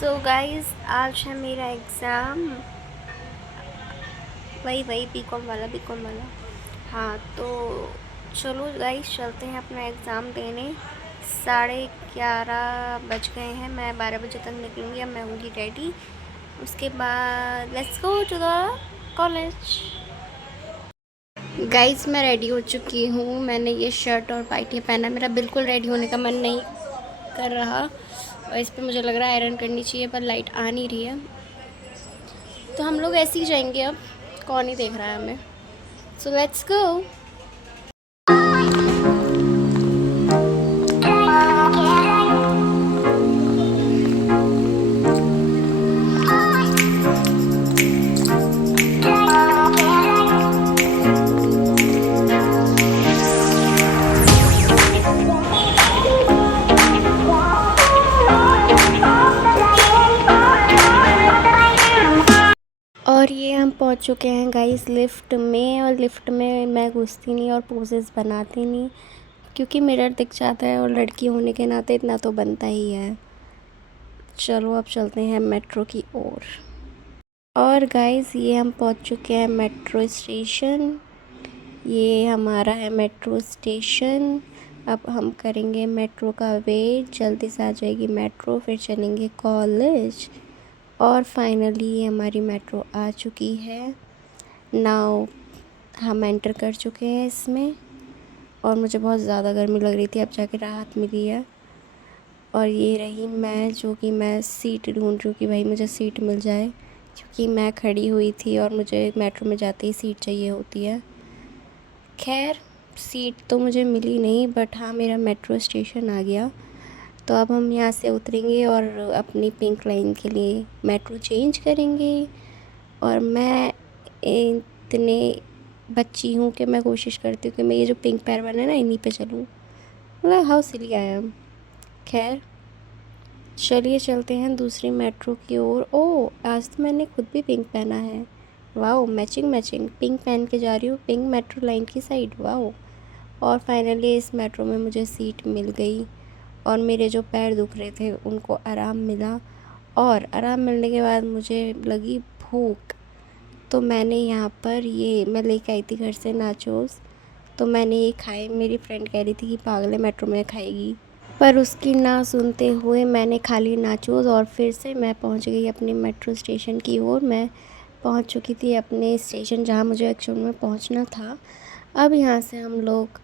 So guys आज है मेरा एग्ज़ाम। वही बीकॉम वाला। हाँ तो चलो गाइस चलते हैं अपना एग्ज़ाम देने। 11:30 बज गए हैं। मैं 12 बजे तक निकलूँगी। अब मैं होंगी रेडी। उसके बाद let's go to the college. Guys मैं रेडी हो चुकी हूँ। मैंने ये शर्ट और पाइटिया पहना। मेरा बिल्कुल रेडी होने का मन नहीं कर रहा और इस पर मुझे लग रहा है आयरन करनी चाहिए, पर लाइट आ नहीं रही है। तो हम लोग ऐसे ही जाएंगे। अब कौन ही देख रहा है हमें। So let's go. और ये हम पहुंच चुके हैं गाइस लिफ्ट में। और लिफ्ट में मैं घुसती नहीं और पोजेस बनाती नहीं, क्योंकि मिरर दिख जाता है और लड़की होने के नाते इतना तो बनता ही है। चलो अब चलते हैं मेट्रो की ओर। और गाइस ये हम पहुंच चुके हैं मेट्रो स्टेशन। ये हमारा है मेट्रो स्टेशन। अब हम करेंगे मेट्रो का वेट। जल्दी से आ जाएगी मेट्रो, फिर चलेंगे कॉलेज। और फाइनली ये हमारी मेट्रो आ चुकी है। नाउ हम एंटर कर चुके हैं इसमें। और मुझे बहुत ज़्यादा गर्मी लग रही थी, अब जाके राहत मिली है। और ये रही मैं, जो कि मैं सीट ढूंढ रही हूँ कि भाई मुझे सीट मिल जाए, क्योंकि मैं खड़ी हुई थी और मुझे मेट्रो में जाते ही सीट चाहिए होती है। खैर सीट तो मुझे मिली नहीं, बट हाँ मेरा मेट्रो स्टेशन आ गया। तो अब हम यहाँ से उतरेंगे और अपनी पिंक लाइन के लिए मेट्रो चेंज करेंगे। और मैं इतने बच्ची हूँ कि मैं कोशिश करती हूँ कि मैं ये जो पिंक पैर बना है ना, इन्हीं पे चलूँ। मतलब हाउ सिली आई एम। खैर चलिए चलते हैं दूसरी मेट्रो की ओर। ओह आज तो मैंने खुद भी पिंक पहना है। Wow matching matching. पिंक पहन के जा रही हूँ पिंक मेट्रो लाइन की साइड। वाओ। और फाइनली इस मेट्रो में मुझे सीट मिल गई और मेरे जो पैर दुख रहे थे उनको आराम मिला। और आराम मिलने के बाद मुझे लगी भूख। तो मैंने यहाँ पर ये मैं लेके आई थी घर से नाचोस। तो मैंने ये खाए। मेरी फ्रेंड कह रही थी कि पागल है मेट्रो में खाएगी, पर उसकी ना सुनते हुए मैंने खा ली नाचोस। और फिर से मैं पहुँच गई अपने मेट्रो स्टेशन की ओर। मैं पहुँच चुकी थी अपने स्टेशन जहाँ मुझे एक्चुअल में पहुँचना था। अब यहाँ से हम लोग,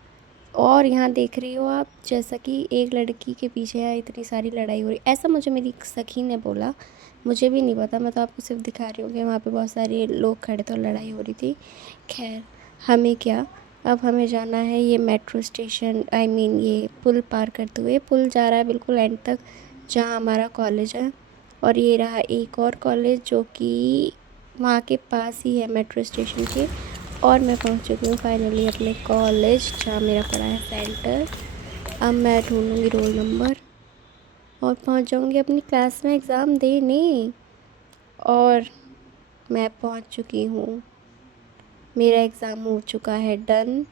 और यहाँ देख रही हो आप, जैसा कि एक लड़की के पीछे है इतनी सारी लड़ाई हो रही, ऐसा मुझे मेरी सखी ने बोला। मुझे भी नहीं पता, मैं तो आपको सिर्फ दिखा रही हूँ कि वहाँ पे बहुत सारे लोग खड़े थे और लड़ाई हो रही थी। खैर हमें क्या, अब हमें जाना है ये मेट्रो स्टेशन, आई मीन ये पुल पार करते हुए। पुल जा रहा है बिल्कुल एंड तक जहाँ हमारा कॉलेज है। और ये रहा एक और कॉलेज जो कि वहाँ के पास ही है मेट्रो स्टेशन के। और मैं पहुंच चुकी हूँ फाइनली अपने कॉलेज जहाँ मेरा पड़ा है सेंटर। अब मैं ढूंढूंगी रोल नंबर और पहुंच जाऊंगी अपनी क्लास में एग्ज़ाम देने। और मैं पहुंच चुकी हूँ। मेरा एग्ज़ाम हो चुका है डन।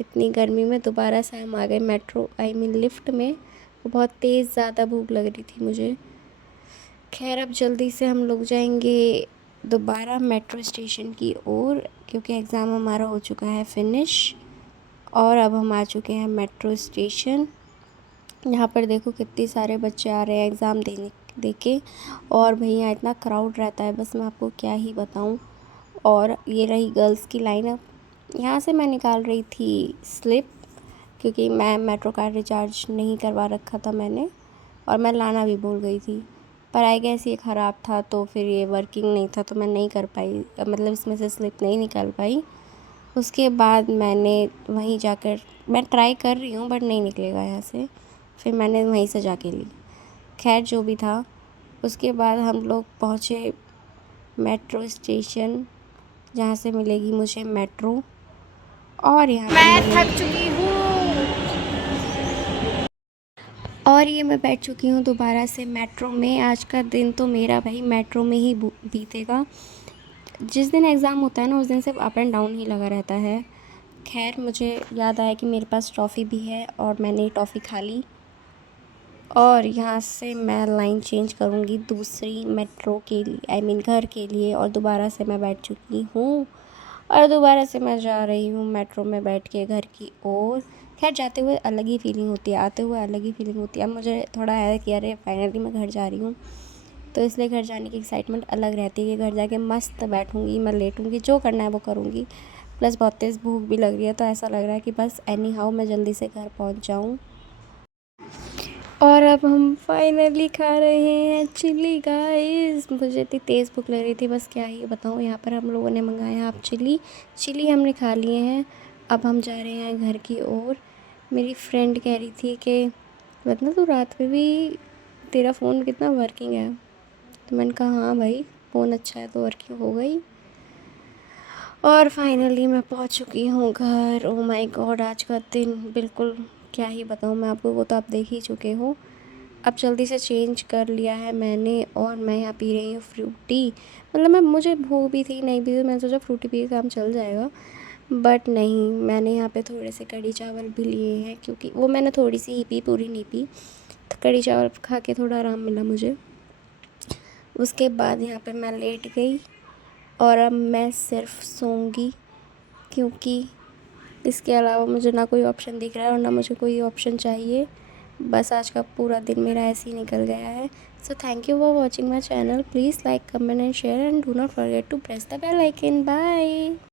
इतनी गर्मी में दोबारा से हम आ गए मेट्रो, आई मीन लिफ्ट में। वो बहुत तेज़ ज़्यादा भूख लग रही थी मुझे। खैर अब जल्दी से हम लोग जाएंगे दोबारा मेट्रो स्टेशन की ओर, क्योंकि एग्ज़ाम हमारा हो चुका है फिनिश। और अब हम आ चुके हैं मेट्रो स्टेशन। यहाँ पर देखो कितने सारे बच्चे आ रहे हैं एग्ज़ाम देके। और भैया इतना क्राउड रहता है, बस मैं आपको क्या ही बताऊँ। और ये रही गर्ल्स की लाइन। यहाँ से मैं निकाल रही थी स्लिप, क्योंकि मैं मेट्रो कार्ड रिचार्ज नहीं करवा रखा था मैंने, और मैं लाना भी भूल गई थी। पर आई गेस ये ख़राब था तो फिर ये वर्किंग नहीं था, तो मैं नहीं कर पाई, मतलब इसमें से स्लिप नहीं निकाल पाई। उसके बाद मैंने वहीं जाकर, मैं ट्राई कर रही हूँ बट नहीं निकलेगा यहाँ से, फिर मैंने वहीं से जाके ली। खैर जो भी था, उसके बाद हम लोग पहुँचे मेट्रो स्टेशन जहाँ से मिलेगी मुझे मेट्रो। और यहाँ मैं थक चुकी हूँ। और ये मैं बैठ चुकी हूँ दोबारा से मेट्रो में। आज का दिन तो मेरा भाई मेट्रो में ही बीतेगा। जिस दिन एग्ज़ाम होता है ना, उस दिन सिर्फ अप एंड डाउन ही लगा रहता है। खैर मुझे याद आया कि मेरे पास टॉफ़ी भी है और मैंने टॉफ़ी खा ली। और यहाँ से मैं लाइन चेंज करूँगी दूसरी मेट्रो के लिए, आई मीन घर के लिए, और दोबारा से मैं बैठ चुकी हूँ और दोबारा से मैं जा रही हूँ मेट्रो में बैठ के घर की ओर। खैर जाते हुए अलग ही फीलिंग होती है, आते हुए अलग ही फीलिंग होती है। अब मुझे थोड़ा है कि अरे फाइनली मैं घर जा रही हूँ, तो इसलिए घर जाने की एक्साइटमेंट अलग रहती है कि घर जाके मस्त बैठूँगी, मैं लेटूँगी, जो करना है वो करूँगी। प्लस बहुत तेज़ भूख भी लग रही है, तो ऐसा लग रहा है कि बस एनी हाउ मैं जल्दी से घर पहुँच जाऊँ। और अब हम फाइनली खा रहे हैं चिली गाइस। मुझे इतनी तेज़ भूख लग रही थी, बस क्या ही बताऊँ। यहाँ पर हम लोगों ने मंगाया अब चिली हमने खा लिए हैं। अब हम जा रहे हैं घर की ओर। मेरी फ्रेंड कह रही थी कि वरना तू रात में भी तेरा फ़ोन कितना वर्किंग है। तो मैंने कहा हाँ भाई, फ़ोन अच्छा है तो वर्किंग हो गई। और फाइनली मैं पहुंच चुकी हूँ घर। ओह माय गॉड, आज का दिन बिल्कुल क्या ही बताऊँ मैं आपको, वो तो आप देख ही चुके हो। अब जल्दी से चेंज कर लिया है मैंने और मैं यहाँ पी रही हूँ फ्रूटी। मतलब मैं मुझे भूख भी थी नहीं भी, तो मैंने सोचा फ्रूटी पी के काम चल जाएगा, बट नहीं, मैंने यहाँ पे थोड़े से कढ़ी चावल भी लिए हैं, क्योंकि वो मैंने थोड़ी सी ही पी, पूरी नहीं पी। तो कढ़ी चावल खा के थोड़ा आराम मिला मुझे। उसके बाद यहाँ पे मैं लेट गई और अब मैं सिर्फ सोऊंगी, क्योंकि इसके अलावा मुझे ना कोई ऑप्शन दिख रहा है और ना मुझे कोई ऑप्शन चाहिए। बस आज का पूरा दिन मेरा ऐसे ही निकल गया है। So thank you for watching my channel. Please like, comment and share and do not forget to press the bell icon. Bye.